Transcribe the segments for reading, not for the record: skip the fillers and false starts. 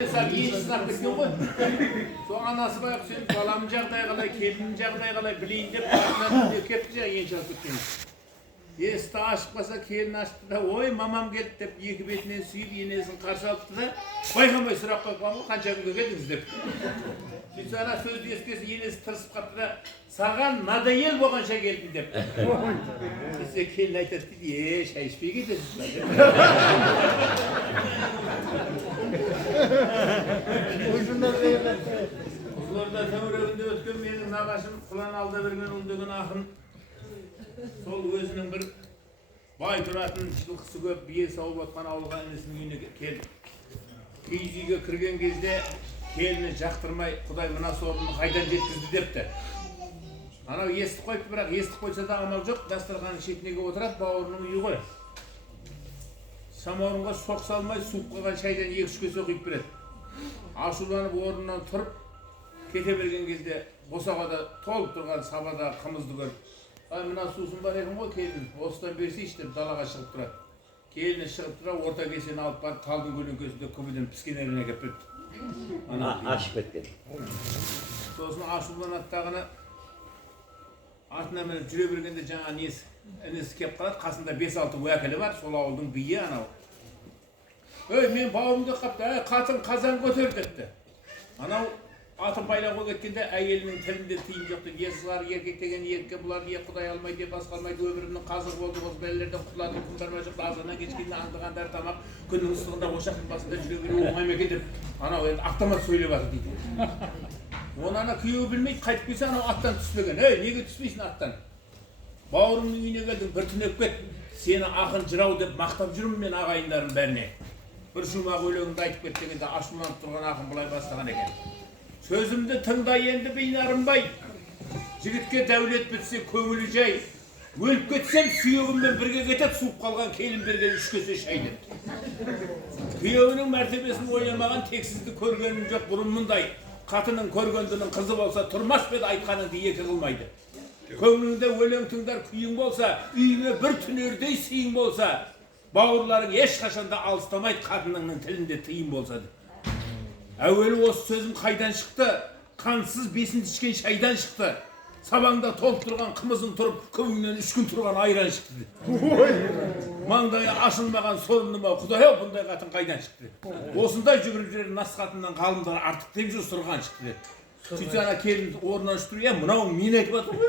Mesela iyi sınavda yok mu? Sonra nasıl bak sen balam жағдай келін жағдай bileyim de partner kepti yeni çalıştın. Esti aşık basa kelin açtı da oy mamam geldi dep iki betinden suyup yenesini karşı aldı da baykamay сұрақ koyup kança günge geldiniz dep. Sonra söz eskisi yenesi tırsıp kaptı da sağan nadayel boğança geldi dep. Size kelin aytadi diye şay içpey ketesiz. Kuzlarda tömürөгүндө өткөн менин нағашым кулан алда берген улдөгүн акын сол өзүнүн бир бай туратын жылкысы көп бие сауып аткан ауылга инесинин үйүнө келип кийиз үйгө кирген кезде келини жактырмай кудай мына сорунду кайдан жеткизди депти. Анау эстип коюпту, бирок эстип койсо да амал жок, дастарканын шетине отурат, бауырунун үйү го. Самоонго сок салмай сууп койгон чайдан 2-3 көсө куюп берет. Ашуланып орнунан туруп кете берген кезде босағада толып тұрған сабада қымызды көріп, "Ай, мына сусын бар екен ғой, келін, осыдан берсейші" деп далаға шығып тұрады. Келіні шығып тұра, орта кесені алып барып, талдың көлеңкесінде күбіден піскен еріне кеп кетті. Ашып кеткен. Сосын ашуланады дағыны артына мініп жүре бергенде жаңа інесі кеп қалады, қасында 5-6 уәкілі бар, сол ауылдың биі анау. "Ей, мен бауырымды қапты, қатын қазан көтер" депті. Анау атын байлауға кеткенде әйелінің тілінде тыйым жоқ деп, "Есілар еркек деген еркекке бұлар не құдай алмайды, басқа алмайды, өмірінің қазір болды, осы бәлелерден құтылатын күндарма жоқ, азаннан кешкенде аңдығандар тамақ, күннің ыстығында ошақтың басында жүре беру оңай ма екен" деп, анау енді автомат сөйлеп жатыр дейді. Оны ана күйеуі білмейді, қайтып келсе анау аттан түспеген. "Ей, неге түспейсің аттан? Бауырымның үйіне келдің, бір түнеп кет, сені ақын жырау деп мақтап жүрмін мен ағайындарым бәріне. Бір шумақ өлеңді айтып кет" дегенде ашуланып тұрған ақын былай бастаған екен: "Сөзімді тыңда енді бейнарынбай, жігітке дәулет бітсе көңілі жай, өліп кетсем сүйегіммен бірге кетіп, суып қалған келін берген 3 көсе шай" депті. Күйеуінің мәртебесін ойламаған, тексізді көргенім жоқ бұрын мұндай, қатының көргендінің қызы болса тұрмас беді айтқаныңды екі қылмайды. Көңіліңде өлең тыңдар күйің болса, үйіңе бір түнердей сыйың болса, бауырларың ешқашанда алыстамайды, қатыныңның тілінде тыйым болса деп. Әуелі осы сөзім қайдан шықты? Қансыз бесін ішкен шайдан шықты. Сабаңда толып тұрған қымызың тұрып, көбіңнен 3 күн тұрған айран шықты. Маңдайы ашылмаған сорыныма, "Құдай-ау, бұндай қатын қайдан шықты?" Осындай жүгіріп жүрген нас қатыннан ғалымдар артық деп жүр сұрған шықты. Сөйтсе ана келін орнынан ұшып, "Е, мынау мен айтып жатыр ғой."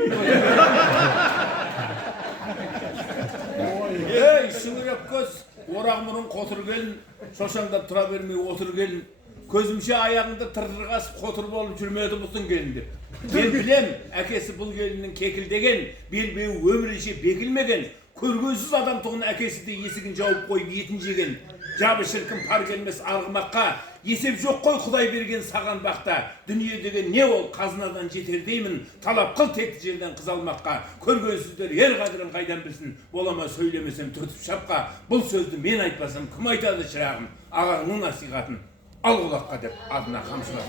"Ей, сүңірек көз, орақ мұрын қотыр келін, шошаңдап тұра бермей отыр келін. Көзімше аяғыңды тыртырғасып қотыр болып жүрмеді бұсын келін" деп. "Мен білем, әкесі бұл келіннің кекілдеген, белбеуі өмірінше бекілмеген, көргенсіз адам тұғын әкесі де есігін жауып қойып етін жеген. Жабы шіркін пар келмес арғымаққа, есеп жоқ қой Құдай берген саған бақта. Дүние деген не ол, қазынадан жетер деймін, талап қыл текті жерден қыз алмаққа. Көргенсіздер ер қадірін қайдан білсін, болама сөйлемесем түртіп шапқа. Бұл сөзді мен айтпасам кім айтады шырағым, ағаңның насихатын ал құлаққа" деп адына қамшылап.